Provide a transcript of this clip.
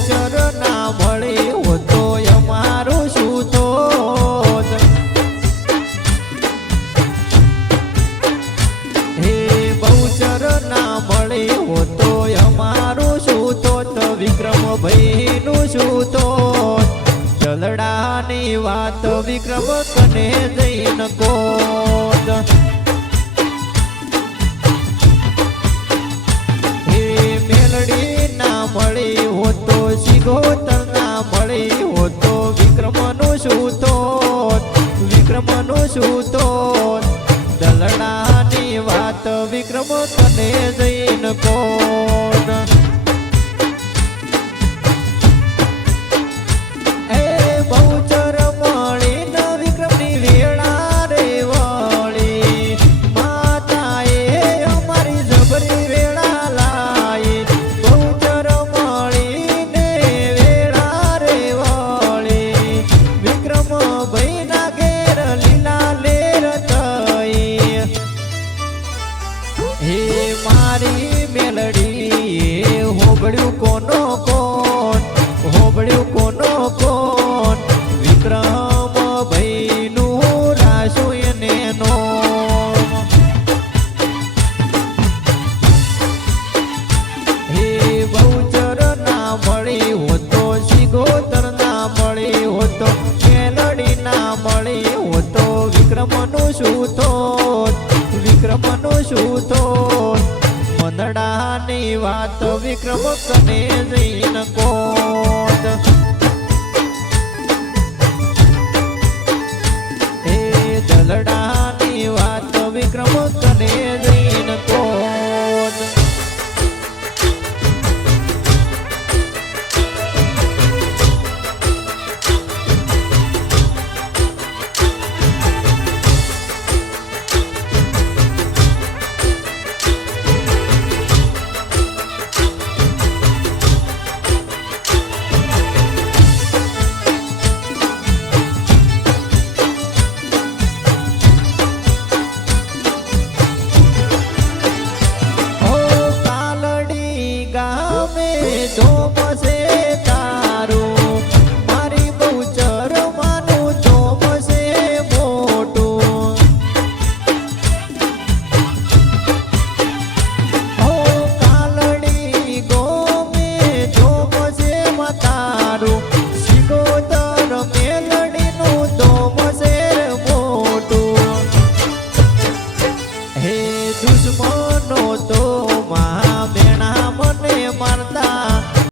બહુચર ના મળે હોતો અમારું શું થોત હે બહુચર ના મળે હોતો અમારું શું થોત વિક્રમભાઈ નું શું થોત જલડાની વાત વિક્રમ કને જઈને કોત હે મેલડી ના મળી હોતો શિગોતર ના મળી હોતો વિક્રમનું શું થોત વિક્રમનું શું થોત દલડાની વાત વિક્રમ કને જઈને કોત હોબળ્યું કોનો કોણ હોબળ્યું કોનો કોણ વિક્રમ ભાઈ નું રાશું એને નો હે બહુચર ના મળી હોતો શિગોતર ના મળી હોતો મેલડી ના મળી હોતો વિક્રમનું શું થોત વિક્રમનું શું થોત મંદડાની વાત વિક્રમ કને જઈને કોત હે દલડાની વાત વિક્રમ કને જઈને કોત ધોમ